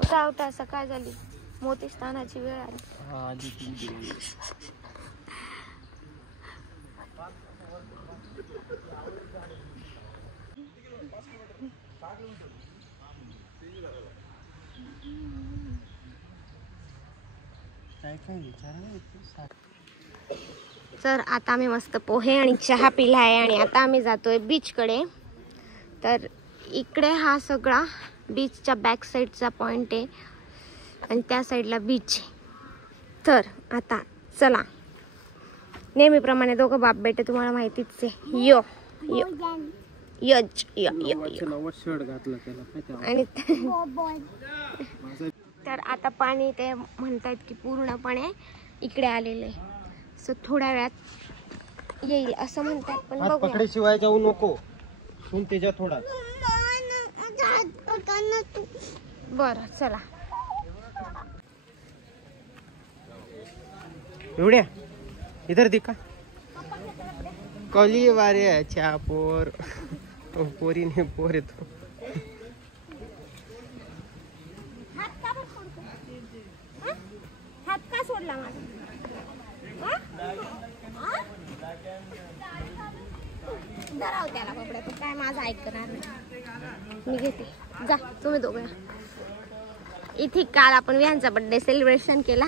उठा सकाळ झाली, मोती स्नानाची वेळ आली. तर आता आम्ही मस्त पोहे आणि चहा पिला आहे आणि आता आम्ही जातोय बीच कडे. तर इकडे हा सगळा बीचच्या बॅक साईडचा पॉइंट आहे आणि त्या साईडला बीच आहे. तर आता चला, नेहमीप्रमाणे दोघं बाप बेटे तुम्हाला माहितीच आहे. यो यो यज य आणि तर आता पाणी ते म्हणतात की पूर्णपणे इकडे आलेलं आहे. सो थोड्या वेळात येईल असं म्हणतात, पण बघूया. पकडेशिवाय जाऊ नको, सुन तेजा थोडा. बरं चला. एवढ्या इधर दिखा कली वारे अच्छा पोर पोरी ने पोर येतो. हात का सोडला माझा? धराव त्याला कपड्या, तो काय माझं ऐकणार नाही. मी घेते, जा तुम्ही दोघं. इथे काल आपण विहानचा बर्थडे सेलिब्रेशन केला.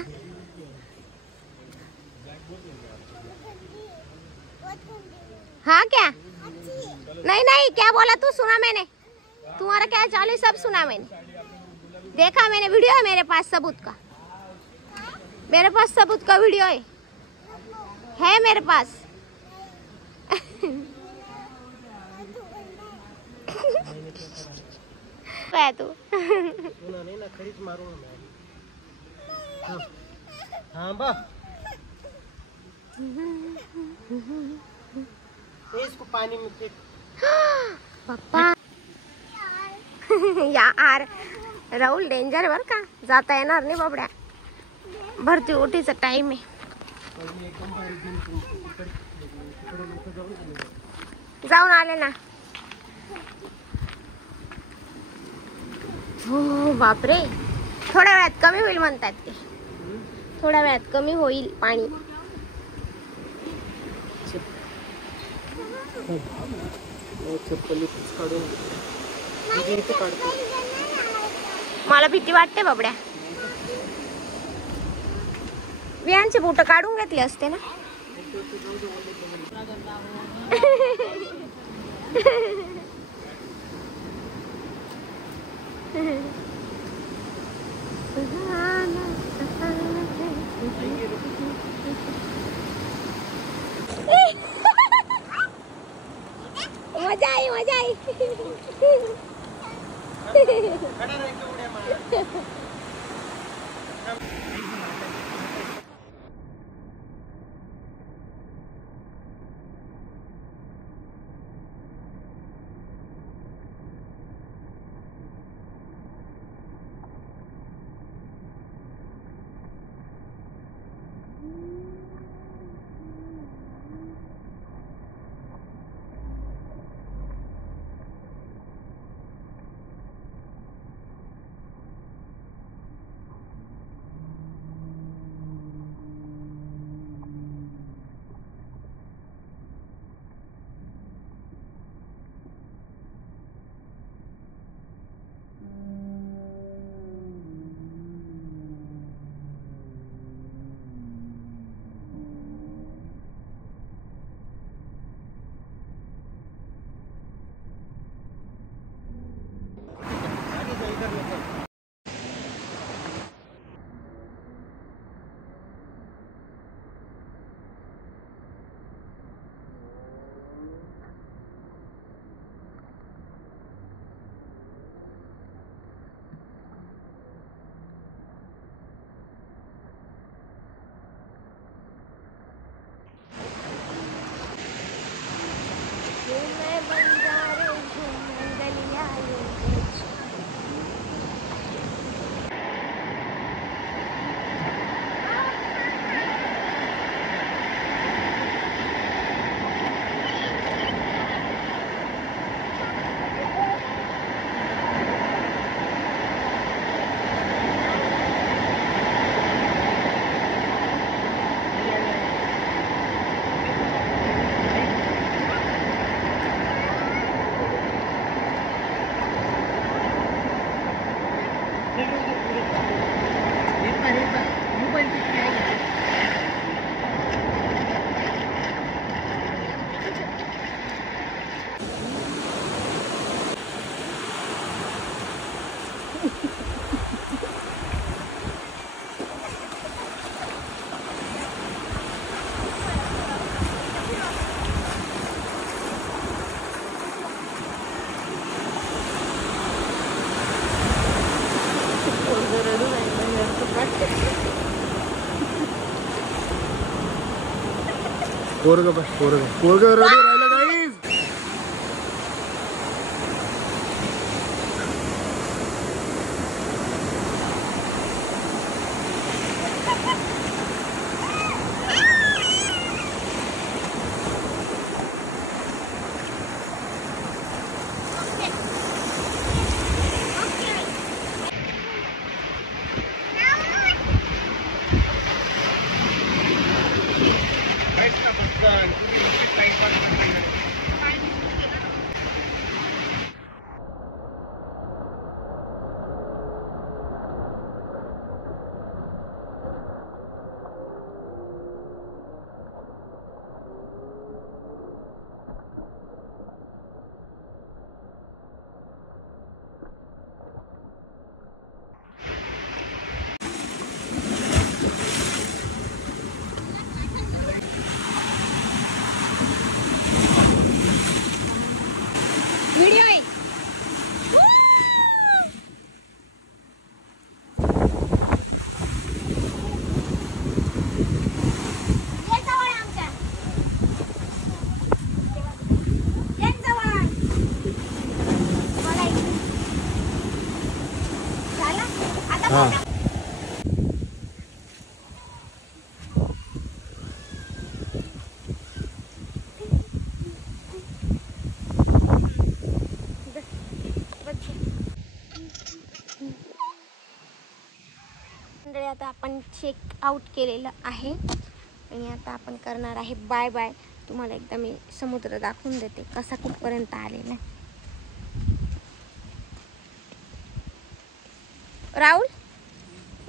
हाँ क्या? नहीं नहीं, क्या बोला तू? सुना मैंने, तुम्हारा क्या चालू सब सुना मैंने, देखा मैंने, वीडियो है मेरे पास सबूत का, मेरे पास सबूत का वीडियो है मेरे पास. क्या तू? सुना नहीं ना, खरीच मारूंगा मैं. हाँ बा, इसको पानी में फेंक. पप्पा यार, राहुल डेंजर बर का, जाता येणार नाही बाबड्या. भरती ओटीचा टाइम आहे. जाऊन आले ना. हो बापरे, थोड्या वेळात कमी होईल म्हणतात ते, थोड्या वेळात कमी होईल पाणी. मला भीती वाटते बाबड्या. विहानचे बूट काढून घेतले असते ना. मजा आई, मजा आई. पोरग रडू राहिलं गाईज. व्हिडिओ आहे. हा मंडळी, आता आपण चेक आउट केलेलं आहे आणि आता आपण करणार आहे बाय बाय. तुम्हाला एकदा मी समुद्र दाखवून देते कसा कुठपर्यंत आलेला आहे. राहुल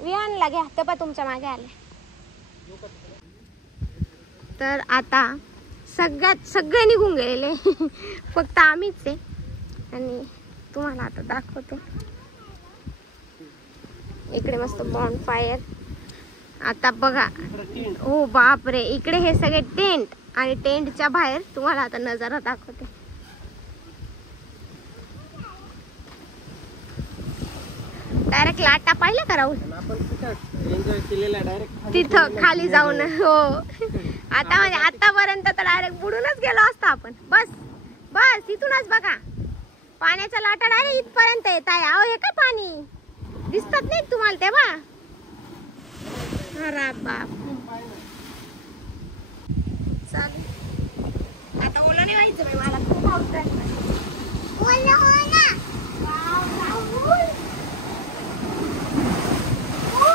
विहानला घ्या, ते पण तुमच्या मागे आले. तर आता सगळे निघून गेलेले फक्त आम्हीच आहे आणि तुम्हाला आता दाखवते. इकडे मस्त बॉनफायर. आता बघा, हो बापरे, इकडे हे सगळे टेंट आणि टेंटच्या बाहेर तुम्हाला आता नजारा दाखवते. डायरेक्ट लाटा पाहिलं का राहुल? आपण एन्जॉय केलेला डायरेक्ट तिथं खाली जाऊन. हो आता म्हणजे आतापर्यंत तर डायरेक्ट बुडूनच गेलो असतो आपण. बस बस इथूनच बघा, पाण्याच्या लाटा डायरेक्ट इथपर्यंत येत आहे. अहो हे काय पाणी दिसतात नाही तुम्हाला तेव्हा? अरे बाप, चालेल आता. ओलं नाही व्हायचं बाई, मला खूप आवडतं. ओलं हो ना. वाव, राहुल. ओ,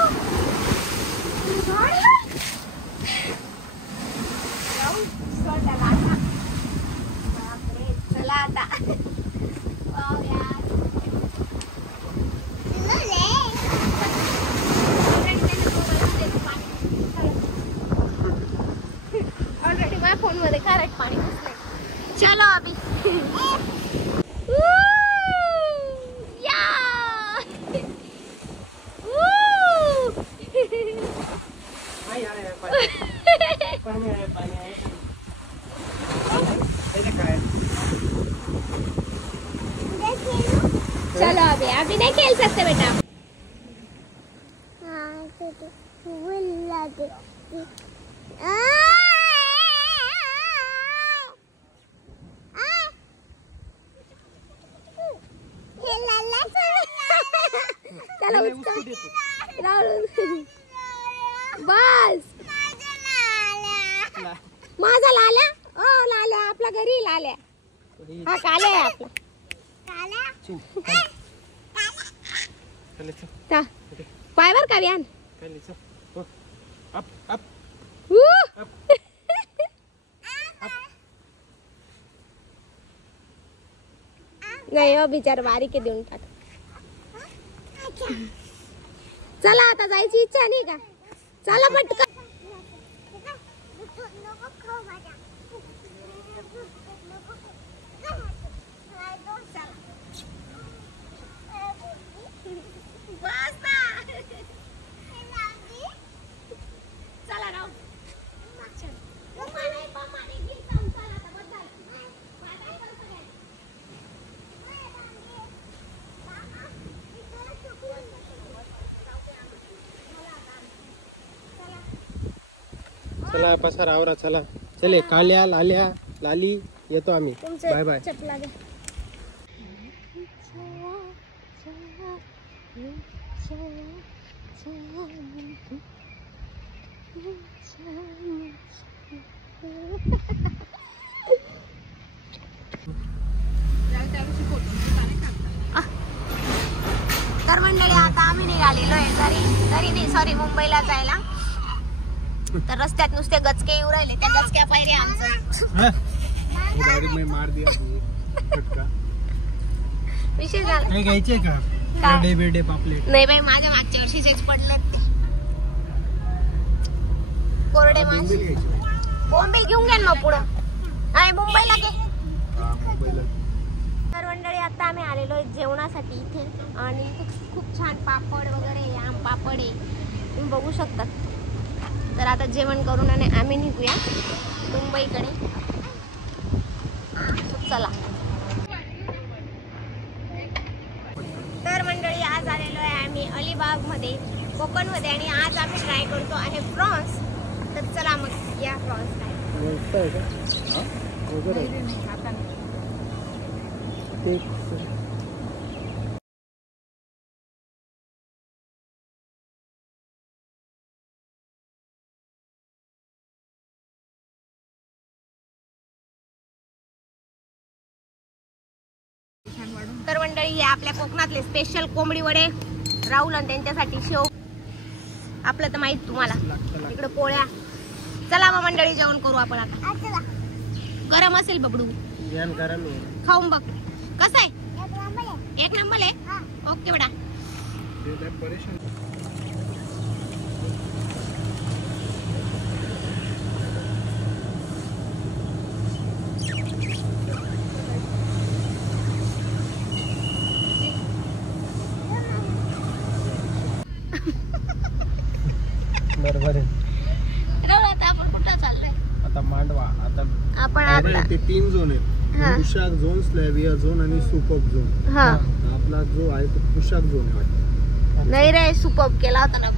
राहुल, सोडा लाटा. बापरे, चला आता. वाव यार. ऑलरेडी माझ्या फोन मध्ये खारट पाणी घुसलंय. चलो अभी या पाणी आहे. काय चलो अभी नहीं खेल सकते बेटा. चलो बस. माझा लाल्या, ओ लाल्या, आपल्या घरी लाल्या. हा काल्या आहे आपला. पाय बर का बियान. नाही हो बिचार, बारीक आहे, देऊन टाक. चला आता जायची इच्छा नाही का? चला पटकन. चला पसार आवरा चला. चले काल्या लाल्या लाली येतो आम्ही. तुमचे बाय बाय. चपला घ्या. तर मंडळी आता आम्ही निघालेलो आहे तरी नाही सॉरी मुंबईला जायला. तर रस्त्यात नुसते गचके येऊ राहिले त्या गचक्या पायऱ्या आमचं गाड़ी में मार दिया फटका. विषय झाला. काही घ्यायचे का काय? बर्थडे बिर्डे पापलेट? नाही बाई माझ्या मागच्या वर्षीचेच पडलेत ते कोरडे मासे. बोंबील घेऊन घ्या ना मग पुढं. नाही मुंबईला घे. तर मंडळी आता आम्ही आलेलो आहे जेवणासाठी इथे आणि इथे खूप छान पापड वगैरे आहे, आम पापड आहे तुम्ही बघू शकता. तर आता जेवण करून आणि आम्ही निघूया मुंबईकडे. चला. तर मंडळी आज आलेलो आहे आम्ही अलिबागमध्ये कोकणमध्ये आणि आज आम्ही ट्राय करतो आहे प्रॉन्स. तर चला मग या प्रॉन्स काय. तर मंडळी हे आपल्या कोकणातले स्पेशल कोंबडी वडे राहुल आणि त्यांच्यासाठी शेव. आपलं तर माहित तुम्हाला इकडे पोळ्या. चला मग मंडळी जेवण करू आपण आता. गरम असेल बबडू खाऊन बघ कसं आहे. एक नंबर आहे. ओके बेटा. बरोबर आहे. आता आपण कुठं चाललोय. आता मांडवा. आता आपण आता ते 3 झोन आहेत. पोशाख झोन, स्लॅविया झोन आणि सुपअप झोन. हा आपला जो आहे तो पोशाख झोन आहे वाटतं. नाही रे सुपर्ब केला होता ना.